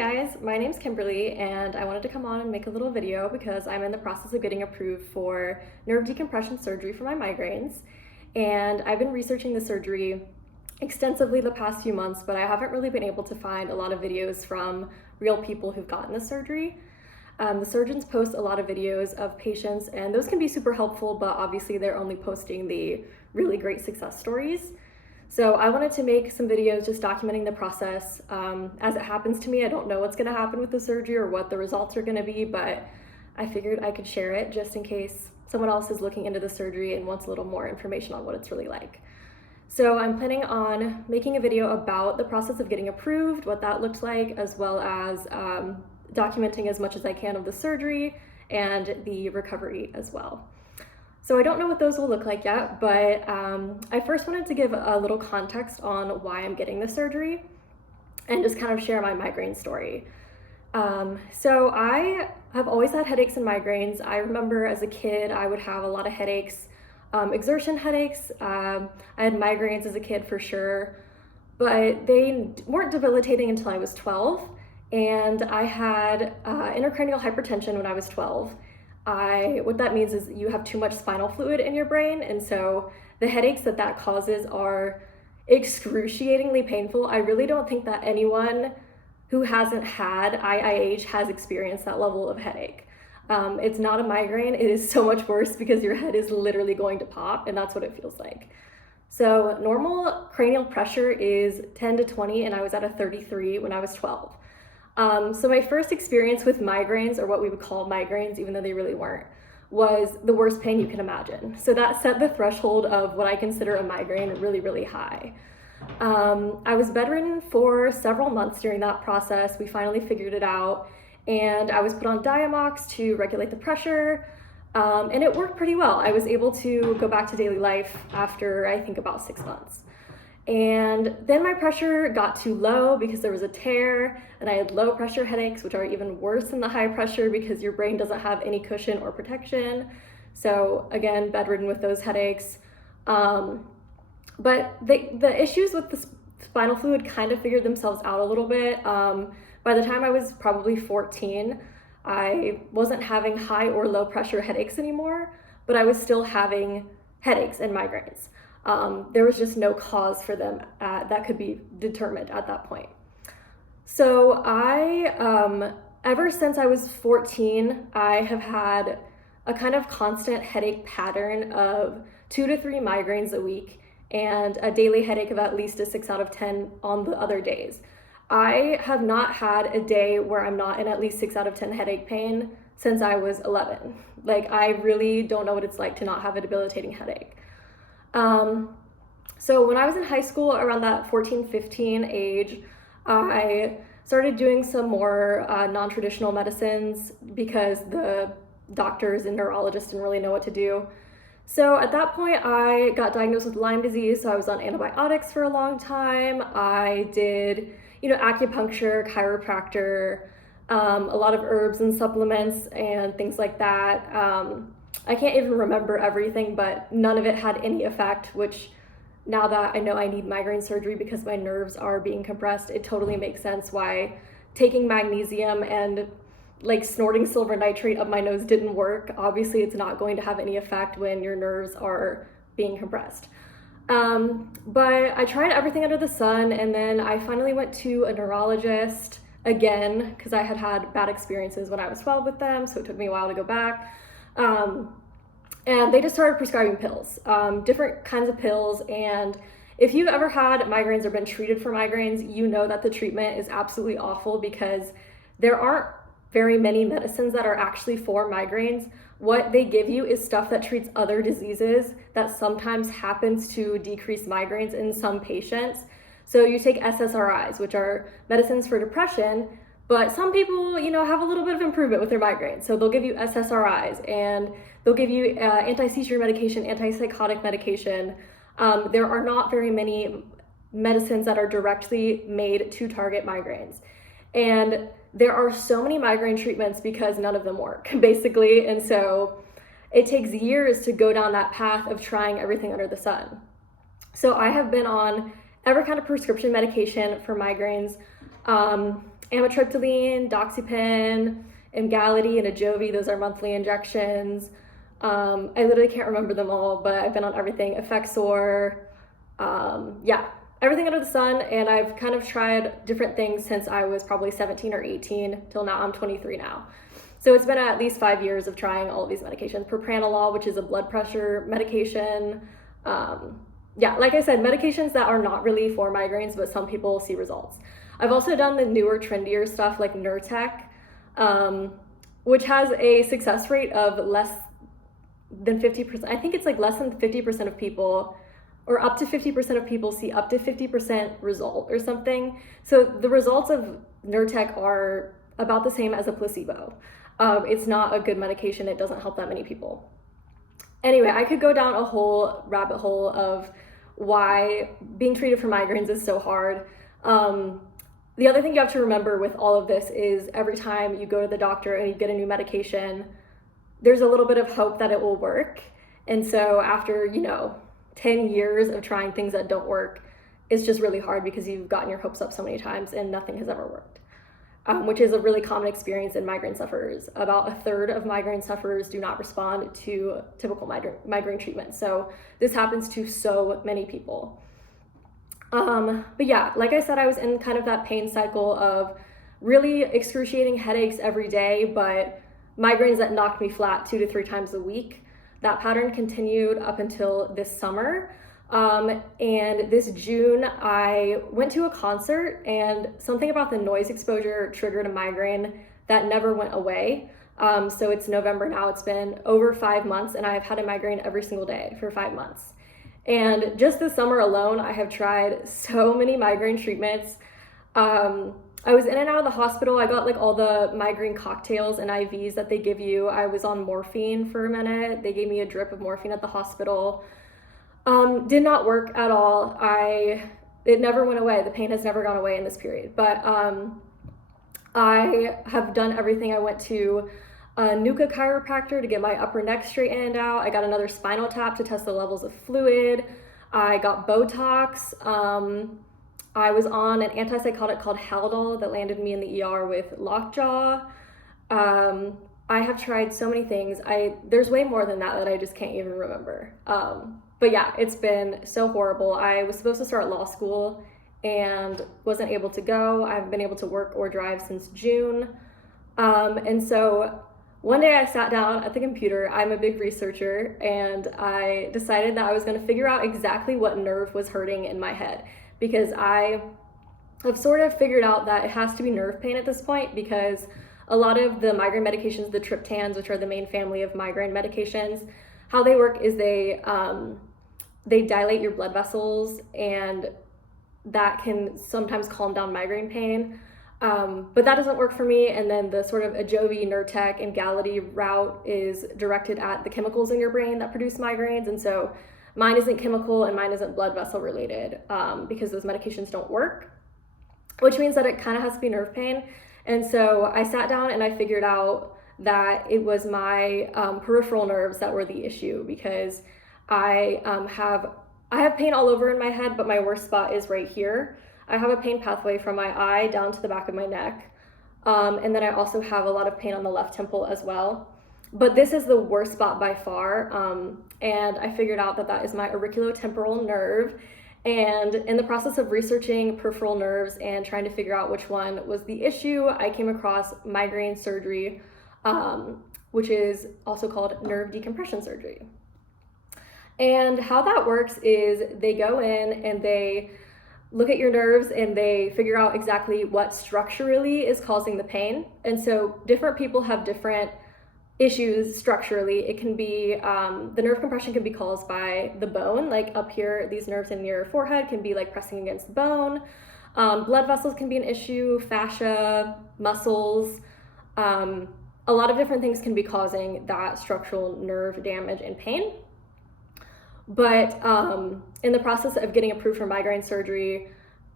guys, my name's Kimberly and I wanted to come on and make a little video because I'm in the process of getting approved for nerve decompression surgery for my migraines. And I've been researching the surgery extensively the past few months, but I haven't really been able to find a lot of videos from real people who've gotten the surgery. The surgeons post a lot of videos of patients and those can be super helpful, but obviously they're only posting the really great success stories. So I wanted to make some videos just documenting the process as it happens to me. I don't know what's gonna happen with the surgery or what the results are gonna be, but I figured I could share it just in case someone else is looking into the surgery and wants a little more information on what it's really like. So I'm planning on making a video about the process of getting approved, what that looked like, as well as documenting as much as I can of the surgery and the recovery as well. So I don't know what those will look like yet, but I first wanted to give a little context on why I'm getting the surgery and just kind of share my migraine story. So I have always had headaches and migraines. I remember as a kid, I would have a lot of headaches, exertion headaches. I had migraines as a kid for sure, but they weren't debilitating until I was 12. And I had intracranial hypertension when I was 12. What that means is you have too much spinal fluid in your brain, and so the headaches that causes are excruciatingly painful. I really don't think that anyone who hasn't had IIH has experienced that level of headache. It's not a migraine, it is so much worse because your head is literally going to pop, and that's what it feels like. So normal cranial pressure is 10 to 20, and I was at a 33 when I was 12. So my first experience with migraines, or what we would call migraines, even though they really weren't, was the worst pain you can imagine. So that set the threshold of what I consider a migraine really, really high. I was bedridden for several months during that process. We finally figured it out, and I was put on Diamox to regulate the pressure, and it worked pretty well. I was able to go back to daily life after, I think, about 6 months. And then my pressure got too low because there was a tear, and I had low pressure headaches, which are even worse than the high pressure because your brain doesn't have any cushion or protection. So again, bedridden with those headaches. But the issues with the spinal fluid kind of figured themselves out a little bit. By the time I was probably 14, I wasn't having high or low pressure headaches anymore, but I was still having headaches and migraines. There was just no cause for them that could be determined at that point. So ever since I was 14, I have had a kind of constant headache pattern of 2 to 3 migraines a week and a daily headache of at least a 6 out of 10 on the other days. I have not had a day where I'm not in at least 6 out of 10 headache pain since I was 11. Like, I really don't know what it's like to not have a debilitating headache. So when I was in high school, around that 14, 15 age, I started doing some more non-traditional medicines because the doctors and neurologists didn't really know what to do. So at that point, I got diagnosed with Lyme disease, so I was on antibiotics for a long time. I did, acupuncture, chiropractor, a lot of herbs and supplements and things like that. I can't even remember everything, but none of it had any effect, which now that I know I need migraine surgery because my nerves are being compressed, it totally makes sense why taking magnesium and like snorting silver nitrate up my nose didn't work. Obviously, it's not going to have any effect when your nerves are being compressed. But I tried everything under the sun, and then I finally went to a neurologist again because I had had bad experiences when I was 12 with them, so it took me a while to go back. And they just started prescribing pills, different kinds of pills. And if you've ever had migraines or been treated for migraines, you know that the treatment is absolutely awful because there aren't very many medicines that are actually for migraines. What they give you is stuff that treats other diseases that sometimes happens to decrease migraines in some patients. So you take SSRIs, which are medicines for depression, but some people, have a little bit of improvement with their migraines. So they'll give you SSRIs and they'll give you anti-seizure medication, antipsychotic medication. There are not very many medicines that are directly made to target migraines. And there are so many migraine treatments because none of them work, basically. And so it takes years to go down that path of trying everything under the sun. So I have been on every kind of prescription medication for migraines. amitriptyline, doxypen, Emgality, and Ajovy. Those are monthly injections. I literally can't remember them all, but I've been on everything. Effexor, yeah, everything under the sun, and I've kind of tried different things since I was probably 17 or 18 till now. I'm 23 now. So it's been at least 5 years of trying all of these medications. Propranolol, which is a blood pressure medication. Yeah, like I said, medications that are not really for migraines, but some people see results. I've also done the newer, trendier stuff like Nurtec, which has a success rate of less than 50%. I think it's like less than 50% of people, or up to 50% of people see up to 50% result or something. So the results of Nurtec are about the same as a placebo. It's not a good medication. It doesn't help that many people. Anyway, I could go down a whole rabbit hole of why being treated for migraines is so hard. The other thing you have to remember with all of this is every time you go to the doctor and you get a new medication, there's a little bit of hope that it will work. And so after, 10 years of trying things that don't work, it's just really hard because you've gotten your hopes up so many times and nothing has ever worked. Which is a really common experience in migraine sufferers. About a third of migraine sufferers do not respond to typical migraine treatment. So this happens to so many people. But yeah, like I said, I was in kind of that pain cycle of really excruciating headaches every day, but migraines that knocked me flat 2 to 3 times a week. That pattern continued up until this summer. And this June, I went to a concert and something about the noise exposure triggered a migraine that never went away. So it's November now, it's been over 5 months and I've had a migraine every single day for 5 months. And just this summer alone, I have tried so many migraine treatments. I was in and out of the hospital. I got like all the migraine cocktails and IVs that they give you. I was on morphine for a minute. They gave me a drip of morphine at the hospital. Did not work at all. It never went away. The pain has never gone away in this period. But I have done everything. I went to a Nuka chiropractor to get my upper neck straightened out. I got another spinal tap to test the levels of fluid. I got Botox. I was on an antipsychotic called Haldol that landed me in the ER with lockjaw. I have tried so many things. There's way more than that I just can't even remember. But yeah, it's been so horrible. I was supposed to start law school and wasn't able to go. I haven't been able to work or drive since June. And so one day I sat down at the computer. I'm a big researcher, and I decided that I was going to figure out exactly what nerve was hurting in my head, because I have sort of figured out that it has to be nerve pain at this point, because a lot of the migraine medications, the triptans, which are the main family of migraine medications, how they work is they dilate your blood vessels, and that can sometimes calm down migraine pain. But that doesn't work for me. And then the sort of Ajovy, Nurtec, and Emgality route is directed at the chemicals in your brain that produce migraines. And so mine isn't chemical and mine isn't blood vessel related, because those medications don't work, which means that it kind of has to be nerve pain. And so I sat down and I figured out that it was my peripheral nerves that were the issue, because I have pain all over in my head, but my worst spot is right here. I have a pain pathway from my eye down to the back of my neck. And then I also have a lot of pain on the left temple as well. But this is the worst spot by far. And I figured out that that is my auriculotemporal nerve. And in the process of researching peripheral nerves and trying to figure out which one was the issue, I came across migraine surgery, which is also called nerve decompression surgery. And how that works is they go in and they look at your nerves and they figure out exactly what structurally is causing the pain. And so different people have different issues structurally. It can be, the nerve compression can be caused by the bone, like up here, these nerves in your forehead can be like pressing against the bone. Blood vessels can be an issue, fascia, muscles. A lot of different things can be causing that structural nerve damage and pain. But in the process of getting approved for migraine surgery,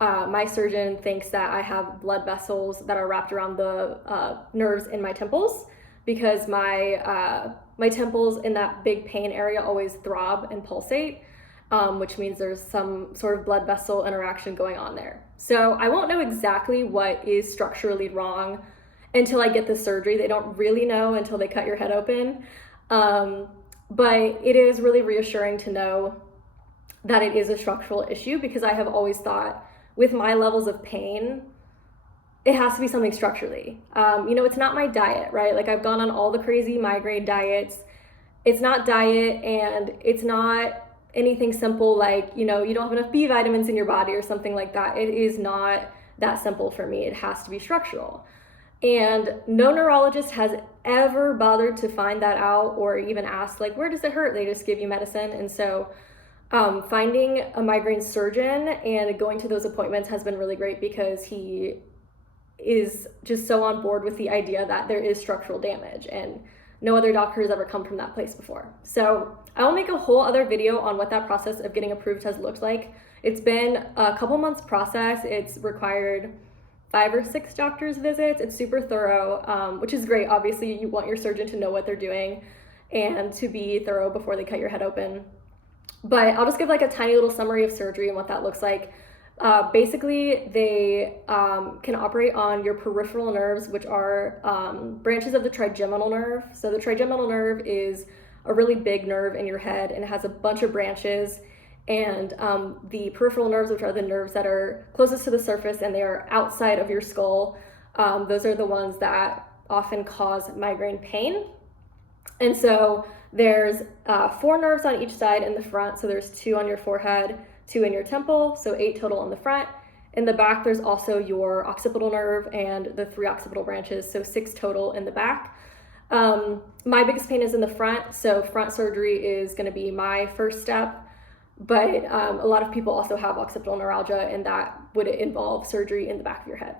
my surgeon thinks that I have blood vessels that are wrapped around the nerves in my temples, because my temples in that big pain area always throb and pulsate. which means there's some sort of blood vessel interaction going on there. So I won't know exactly what is structurally wrong until I get the surgery. They don't really know until they cut your head open. But it is really reassuring to know that it is a structural issue, because I have always thought with my levels of pain, it has to be something structurally. It's not my diet, right? Like, I've gone on all the crazy migraine diets. It's not diet, and it's not anything simple like, you don't have enough B vitamins in your body or something like that. It is not that simple for me. It has to be structural. And no neurologist has ever bothered to find that out or even ask, like, where does it hurt? They just give you medicine. And so finding a migraine surgeon and going to those appointments has been really great, because he is just so on board with the idea that there is structural damage, and no other doctor has ever come from that place before. So I will make a whole other video on what that process of getting approved has looked like. It's been a couple months process. It's required 5 or 6 doctor's visits. It's super thorough, which is great. Obviously, you want your surgeon to know what they're doing and to be thorough before they cut your head open. But I'll just give like a tiny little summary of surgery and what that looks like. Basically, they can operate on your peripheral nerves, which are branches of the trigeminal nerve. So the trigeminal nerve is a really big nerve in your head, and it has a bunch of branches. And the peripheral nerves, which are the nerves that are closest to the surface and they are outside of your skull, those are the ones that often cause migraine pain. And so there's 4 nerves on each side in the front. So there's 2 on your forehead, 2 in your temple, so 8 total on the front. In the back, there's also your occipital nerve and the 3 occipital branches, so 6 total in the back. My biggest pain is in the front, so front surgery is going to be my first step. But a lot of people also have occipital neuralgia, and that would involve surgery in the back of your head.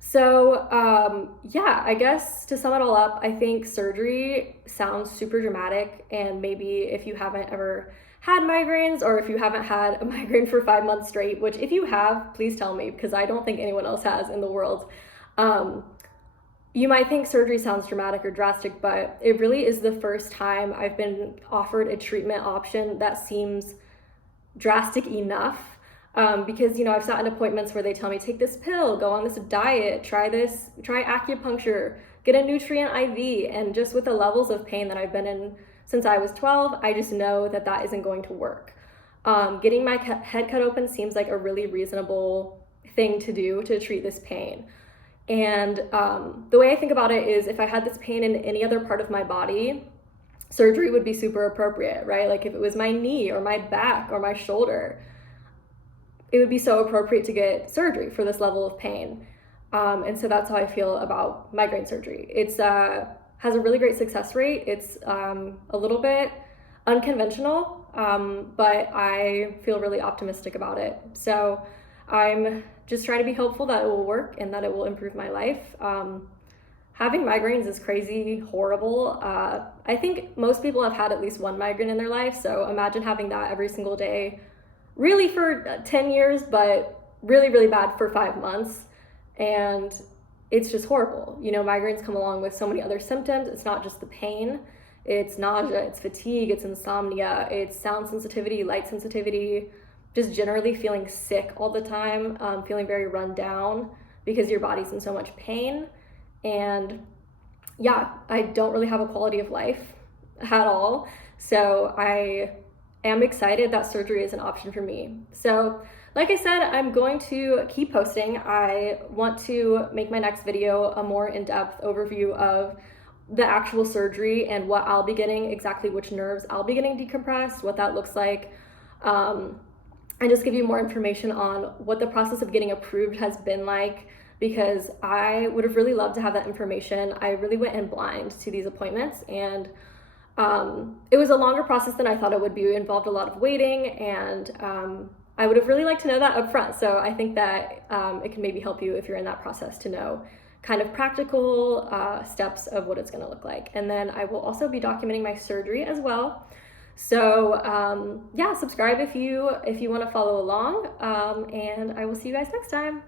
So I guess to sum it all up, I think surgery sounds super dramatic, and maybe if you haven't ever had migraines, or if you haven't had a migraine for 5 months straight, which if you have, please tell me, because I don't think anyone else has in the world. You might think surgery sounds dramatic or drastic, but it really is the first time I've been offered a treatment option that seems drastic enough. Because, I've sat in appointments where they tell me, take this pill, go on this diet, try acupuncture, get a nutrient IV. And just with the levels of pain that I've been in since I was 12, I just know that that isn't going to work. Getting my head cut open seems like a really reasonable thing to do to treat this pain. And the way I think about it is, if I had this pain in any other part of my body, surgery would be super appropriate, right? Like if it was my knee or my back or my shoulder, it would be so appropriate to get surgery for this level of pain. And so that's how I feel about migraine surgery. It's has a really great success rate. It's a little bit unconventional, but I feel really optimistic about it. So I'm just trying to be hopeful that it will work and that it will improve my life. Having migraines is crazy, horrible. I think most people have had at least one migraine in their life. So imagine having that every single day, really for 10 years, but really, really bad for 5 months. And it's just horrible. Migraines come along with so many other symptoms. It's not just the pain. It's nausea, it's fatigue, it's insomnia, it's sound sensitivity, light sensitivity, just generally feeling sick all the time, feeling very run down because your body's in so much pain. And I don't really have a quality of life at all. So I am excited that surgery is an option for me. So like I said, I'm going to keep posting. I want to make my next video a more in-depth overview of the actual surgery and what I'll be getting, exactly which nerves I'll be getting decompressed, what that looks like, and just give you more information on what the process of getting approved has been like, because I would have really loved to have that information. I really went in blind to these appointments, and it was a longer process than I thought it would be. It involved a lot of waiting, and I would have really liked to know that up front. So I think that it can maybe help you if you're in that process to know kind of practical steps of what it's going to look like. And then I will also be documenting my surgery as well. So subscribe if you want to follow along, and I will see you guys next time.